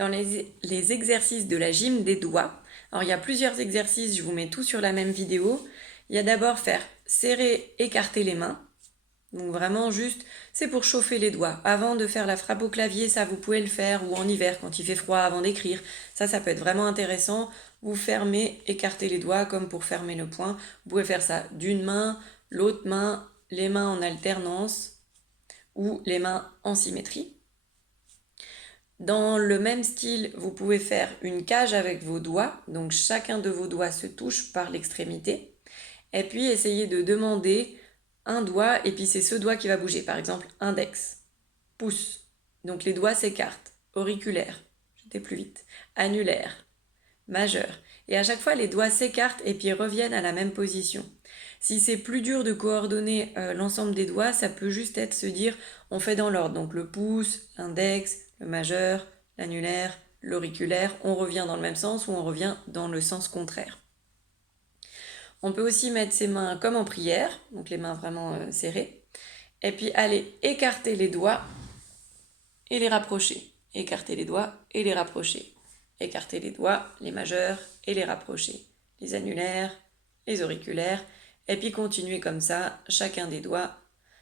dans les exercices de la gym des doigts. Alors il y a plusieurs exercices, je vous mets tout sur la même vidéo. Il y a d'abord faire serrer, écarter les mains. Donc vraiment juste, c'est pour chauffer les doigts. Avant de faire la frappe au clavier, ça vous pouvez le faire, ou en hiver quand il fait froid avant d'écrire. Ça peut être vraiment intéressant. Vous fermez, écartez les doigts comme pour fermer le poing. Vous pouvez faire ça d'une main, l'autre main, les mains en alternance ou les mains en symétrie. Dans le même style, vous pouvez faire une cage avec vos doigts. Donc chacun de vos doigts se touche par l'extrémité. Et puis essayez de demander un doigt et puis c'est ce doigt qui va bouger. Par exemple, index, pouce. Donc les doigts s'écartent. Auriculaire, j'étais plus vite. Annulaire, majeur. Et à chaque fois, les doigts s'écartent et puis reviennent à la même position. Si c'est plus dur de coordonner l'ensemble des doigts, ça peut juste être se dire on fait dans l'ordre. Donc le pouce, l'index, le majeur, l'annulaire, l'auriculaire, on revient dans le même sens ou on revient dans le sens contraire. On peut aussi mettre ses mains comme en prière, donc les mains vraiment serrées, et puis aller écarter les doigts et les rapprocher. Écarter les doigts et les rapprocher. Écarter les doigts, les majeurs, et les rapprocher. Les annulaires, les auriculaires, et puis continuer comme ça, chacun des doigts.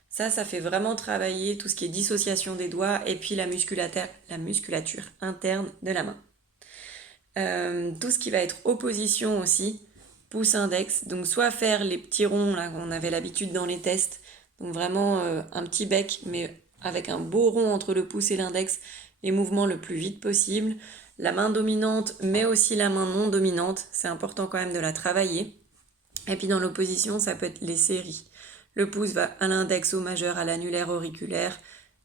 Ça fait vraiment travailler tout ce qui est dissociation des doigts et puis la musculature interne de la main. Tout ce qui va être opposition aussi, pouce index, donc soit faire les petits ronds là qu'on avait l'habitude dans les tests, donc vraiment un petit bec mais avec un beau rond entre le pouce et l'index, les mouvements le plus vite possible, la main dominante mais aussi la main non dominante, c'est important quand même de la travailler. Et puis dans l'opposition, ça peut être les séries. Le pouce va à l'index, au majeur, à l'annulaire, auriculaire,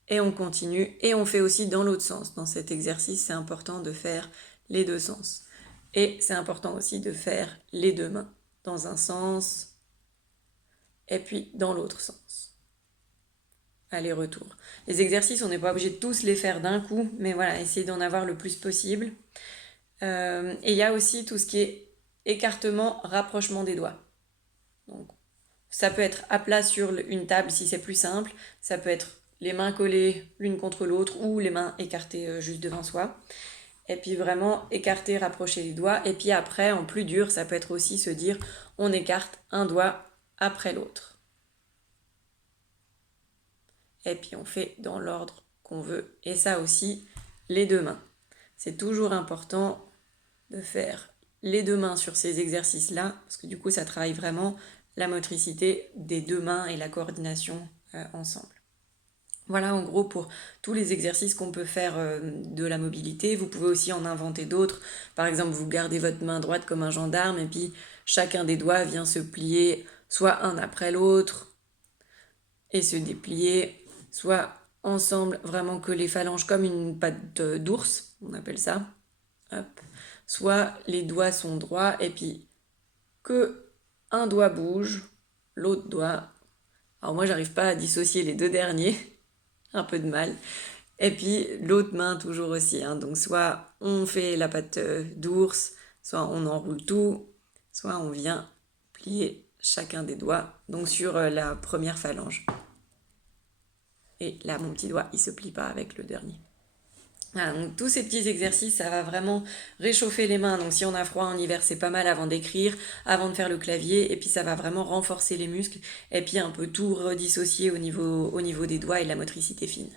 et on continue. Et on fait aussi dans l'autre sens. Dans cet exercice, c'est important de faire les deux sens. Et c'est important aussi de faire les deux mains, dans un sens, et puis dans l'autre sens. Aller-retour. Les exercices, on n'est pas obligé de tous les faire d'un coup, mais voilà, essayez d'en avoir le plus possible. Et il y a aussi tout ce qui est écartement, rapprochement des doigts. Donc, ça peut être à plat sur une table si c'est plus simple, ça peut être les mains collées l'une contre l'autre ou les mains écartées juste devant soi. Et puis vraiment écarter, rapprocher les doigts. Et puis après, en plus dur, ça peut être aussi se dire on écarte un doigt après l'autre. Et puis on fait dans l'ordre qu'on veut. Et ça aussi, les deux mains. C'est toujours important de faire les deux mains sur ces exercices-là, parce que du coup, ça travaille vraiment la motricité des deux mains et la coordination ensemble. Voilà en gros pour tous les exercices qu'on peut faire de la mobilité. Vous pouvez aussi en inventer d'autres. Par exemple, vous gardez votre main droite comme un gendarme et puis chacun des doigts vient se plier soit un après l'autre et se déplier, soit ensemble, vraiment que les phalanges comme une patte d'ours, on appelle ça. Hop. Soit les doigts sont droits et puis que un doigt bouge, l'autre doigt. Alors moi j'arrive pas à dissocier les deux derniers, un peu de mal. Et puis l'autre main toujours aussi, hein. Donc soit on fait la patte d'ours, soit on enroule tout, soit on vient plier chacun des doigts, donc sur la première phalange. Et là mon petit doigt il se plie pas avec le dernier. Voilà, donc tous ces petits exercices, ça va vraiment réchauffer les mains. Donc si on a froid en hiver, c'est pas mal avant d'écrire, avant de faire le clavier, et puis ça va vraiment renforcer les muscles, et puis un peu tout redissocier au niveau des doigts et de la motricité fine.